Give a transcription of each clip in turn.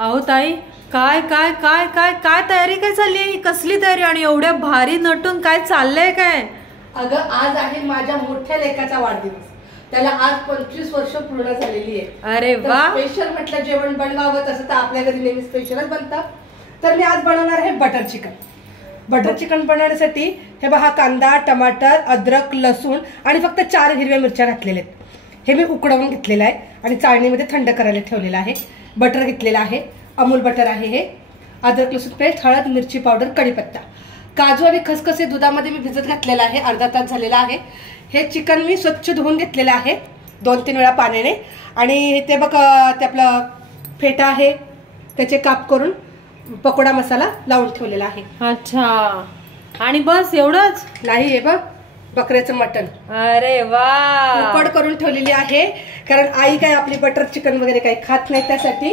अहो ताई, काय काय काय काय काय तयारी काय चालली? कसली तयारी? आणि एवढ्या भारी नटून काय चाललंय काय? अगं, आज आहे माझ्या मोठ्या लेकाचा वाढदिवस. त्याला आज 25 वर्ष पूर्ण झालेली आहे. अरे वा. स्पेशल म्हटलं जेवण बनवावं, तसं तर आपल्या घरी नेहमी स्पेशलच बनतं. तर मी आज बनवणार आहे बटर चिकन. बटर चिकन बनवण्यासाठी हे बघा, कांदा, टमाटर, अद्रक, लसूण आणि फक्त 4 हिरव्या मिरच्या घातलेल्या आहेत. हे मी उकडवून घेतलेलं आहे आणि चाळणीमध्ये थंड करायला ठेवलेलं आहे. बटर घेतलेलं आहे, अमूल बटर आहे. हे अद्रक लसूण पेस्ट, हळद, मिरची पावडर, कढीपत्ता, काजू आणि खसखस दुधामध्ये मी भिजत घातलेला आहे. अर्धा तास झालेला आहे. हे चिकन मी स्वच्छ धुवून घेतलेलं आहे 2-3 वेळा पाण्याने. आणि ते बघ, ते आपलं फेटा आहे, त्याचे काप करून पकोडा मसाला लावून ठेवलेला आहे. अच्छा, आणि बस एवढंच? नाही, हे बघ बकऱ्याचं मटण. अरे वा. उकड करून ठेवलेली आहे, कारण आई काय आपली बटर चिकन वगैरे काही खात नाही, त्यासाठी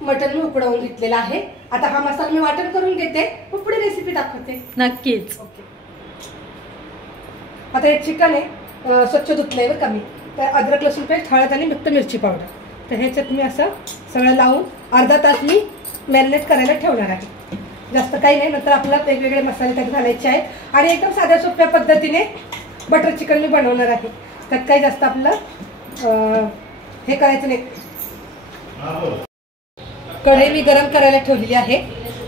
मटण मी उकडवून घेतलेलं आहे. आता हा मसाला मी वाटण करून घेते, मग पुढे रेसिपी दाखवते. नक्कीच. ओके. आता हे चिकन आहे, स्वच्छ धुतलंय बरं का मी. तर अद्रक लसूण पेस्ट, हळद आणि फक्त मिरची पावडर, तर ह्याच्यात मी असं सगळं लावून अर्धा तास मी मॅरिनेट करायला ठेवणार आहे. जास्त काही नाही, नंतर आपल्याला वेगवेगळे मसाले त्यात घालायचे आहेत. आणि एकदम साध्या सोप्या पद्धतीने बटर चिकन मी बनवणार आहे. त्यात काही जास्त आपलं हे करायचं नाही. कढई मी गरम करायला ठेवलेली आहे.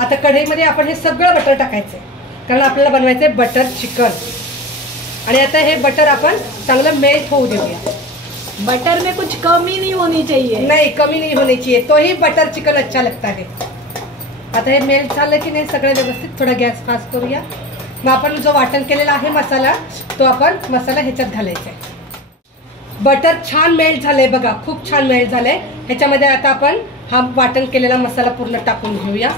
आता कढईमध्ये आपण हे सगळं बटर टाकायचं आहे, कारण आपल्याला बनवायचं आहे बटर चिकन. आणि आता हे बटर आपण चांगलं मेल्ट होऊ देऊया. बटर में कुछ कमी नहीं होनी चाहिए. नाही, कमी नहीं होनी चाहिए, तो ही बटर चिकन अच्छा लगता है. आता हे मेल्ट झालं की नाही सगळं व्यवस्थित, थोडा गॅस फास्ट करूया. मग आपण जो वाटण केलेला आहे मसाला, तो आपण मसाला ह्याच्यात घालायचा आहे. बटर छान मेल्ट झालंय बघा, खूप छान मेल्ट झालंय. ह्याच्यामध्ये आता आपण हा वाटण केलेला मसाला पूर्ण टाकून घेऊया.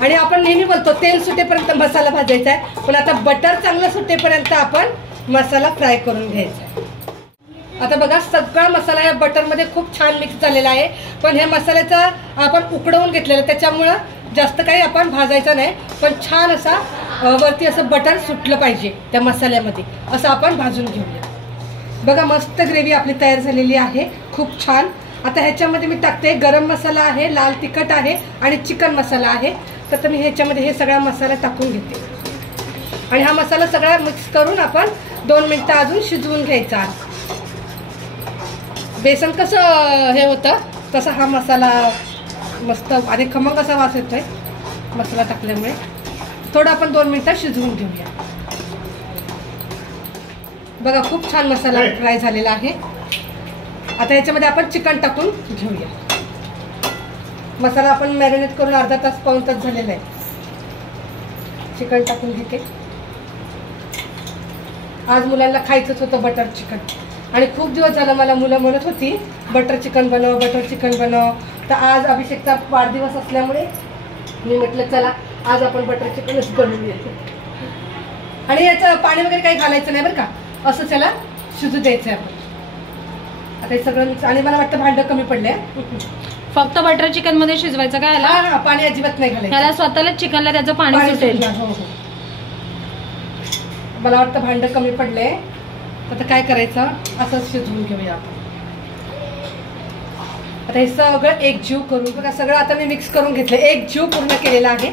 आणि आपण नेहमी बोलतो तेल सुटेपर्यंत मसाला भाजायचा आहे, पण आता बटर चांगलं सुटेपर्यंत आपण मसाला फ्राय करून घ्यायचा आहे. आता बघा, सगळा मसाला या बटरमध्ये खूप छान मिक्स झालेला आहे. पण ह्या मसाल्याचा आपण उकडवून घेतलेला, त्याच्यामुळं जास्त काही आपण भाजायचं नाही, पण छान असा वरती असं बटर सुटलं पाहिजे त्या मसाल्यामध्ये, असं आपण भाजून घेऊया. बघा, मस्त ग्रेव्ही आपली तयार झालेली आहे, खूप छान. आता ह्याच्यामध्ये मी टाकते गरम मसाला आहे, लाल तिखट आहे आणि चिकन मसाला आहे. तर मी ह्याच्यामध्ये हे सगळा मसाला टाकून घेते आणि हा मसाला सगळा मिक्स करून आपण 2 मिनिटं अजून शिजवून घ्यायचा. बेसन कसं हे होतं तसा हा मसाला मस्त आणि खमंग असा वास येतोय मसाला टाकल्यामुळे. थोडं आपण 2 मिनिटं शिजवून घेऊया. बघा, खूप छान मसाला फ्राय झालेला आहे. आता याच्यामध्ये आपण चिकन टाकून घेऊया. मसाला आपण मॅरिनेट करून अर्धा तास पाऊण तास झालेला आहे. चिकन टाकून घेते. आज मुलांना खायचंच होतं बटर चिकन, आणि खूप दिवस झाला मला मुलं म्हणत होती बटर चिकन बनव, बटर चिकन बनव. तर आज अभिषेकचा वाढदिवस असल्यामुळे मी म्हटलं चला आज आपण बटर चिकनच बनवूया. आणि याचं पाणी वगैरे काही घालायचं नाही बरं का, असं त्याला शिजू द्यायचं आहे आपण. आता हे सगळं, आणि मला वाटतं भांडं कमी पडले. फक्त बटर चिकन मध्ये शिजवायचं काय? हा, पाणी अजिबात नाही घालायचं. त्याला स्वतःला चिकनला त्याचं पाणी सुटेल. हो हो, मला वाटतं भांडं कमी पडले. आता काय करायचं, असंच शिजवून घेऊया आपण. आता हे सगळं एकजीव करून बघा, सगळं आता मी मिक्स करून घेतलं, एकजीव पूर्ण केलेला आहे.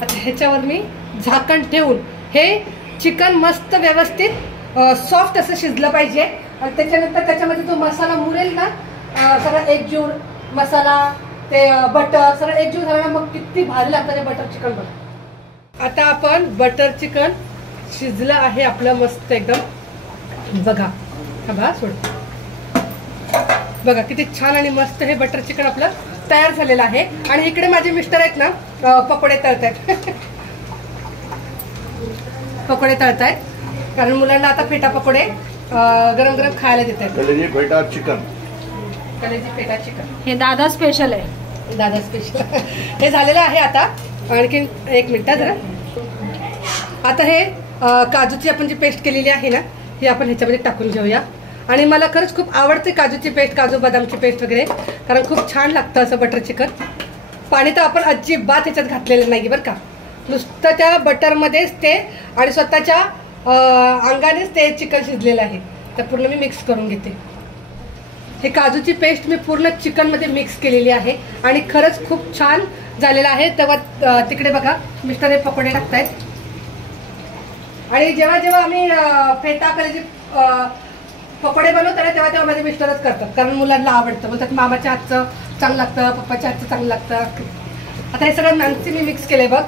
आता ह्याच्यावर मी झाकण ठेवून हे चिकन मस्त व्यवस्थित सॉफ्ट असं शिजलं पाहिजे. आणि त्याच्यानंतर त्याच्यामध्ये जो मसाला मुरेल ना, सगळं एकजीव मसाला, ते बटर सगळं एकजीव झालं ना, मग किती भारी लागतं ते बटर चिकन बघा. आता आपण बटर चिकन शिजलं आहे आपलं मस्त एकदम. बघा, बघा सोड, बघा किती छान आणि मस्त हे बटर चिकन आपलं तयार झालेलं आहे. आणि इकडे माझे मिस्टर आहेत ना, पकोडे तळतायत. पकोडे तळतायत, कारण मुलांना आता फेटा पकोडे गरम गरम खायला देतात. कलेजी फेटा चिकन, कलेजी फेटा चिकन हे दादा स्पेशल आहे. दादा स्पेशल हे झालेलं आहे. आता आणखीन 1 मिनिट जरा. आता हे काजूची आपण जी पेस्ट केलेली आहे ना, ही आपण ह्याच्यामध्ये टाकून घेऊया. आणि मला खरंच खूप आवडते काजूची पेस्ट, काजू बदामची पेस्ट वगैरे, कारण खूप छान लागतं असं बटर चिकन. पाणी तर आपण अजिबात ह्याच्यात घातलेलं नाही बरं का, नुसतं त्या बटरमध्येच ते आणि स्वतःच्या अंगानेच ते चिकन शिजलेलं आहे. तर पूर्ण मी मिक्स करून घेते. हे काजूची पेस्ट मी पूर्ण चिकनमध्ये मिक्स केलेली आहे आणि खरंच खूप छान झालेलं आहे. तेव्हा तिकडे बघा मिस्टर हे पकोडे टाकतायत. आणि जेव्हा जेव्हा आम्ही फेटा कलेचे पकोडे बनवतो ना तेव्हा तेव्हा माझे मिस्टरच करतात, कारण मुलांना आवडतं. बोलतात मामाच्या हातचं चांगलं लागतं, पप्पाच्या हातचं चांगलं लागतं. आता हे सगळं नानसी मी मिक्स केलंय बघ.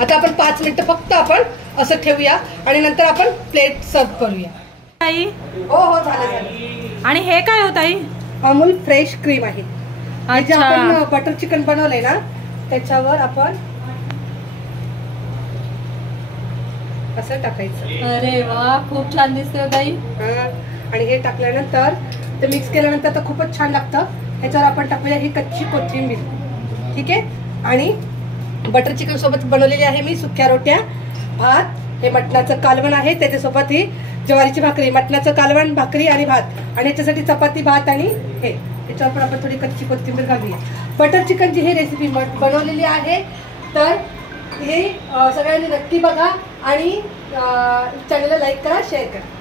आता आपण 5 मिनिटं फक्त आपण असं ठेवूया आणि नंतर आपण प्लेट सर्व करूया. ताई हो हो झालं. आणि हे काय होत आई? अमूल फ्रेश क्रीम आहे. जे आपण बटर चिकन बनवलंय ना त्याच्यावर आपण असं टाकायचं. अरे वा, खूप छान दिसतंय ताई. आणि हे टाकल्यानंतर ते मिक्स केल्यानंतर तर खूपच छान लागतं. ह्याच्यावर आपण टाकूया ही कच्ची कोथिंबीर. ठीक आहे. आणि बटर चिकन सोबत बनवलेली आहे मी सुक्या रोट्या, भात, हे मटणाचं कालवण आहे, त्याच्यासोबत ही ज्वारीची भाकरी, मटणाचं कालवण, भाकरी आणि भात, आणि याच्यासाठी चपाती, भात आणि हे याच्यावर पण आपण थोडी कच्ची कोथिंबीर घालूया. बटर चिकनची ही रेसिपी बनवलेली आहे. तर हे सगळ्यांनी नक्की बघा आणि चॅनलला लाईक करा, शेअर करा.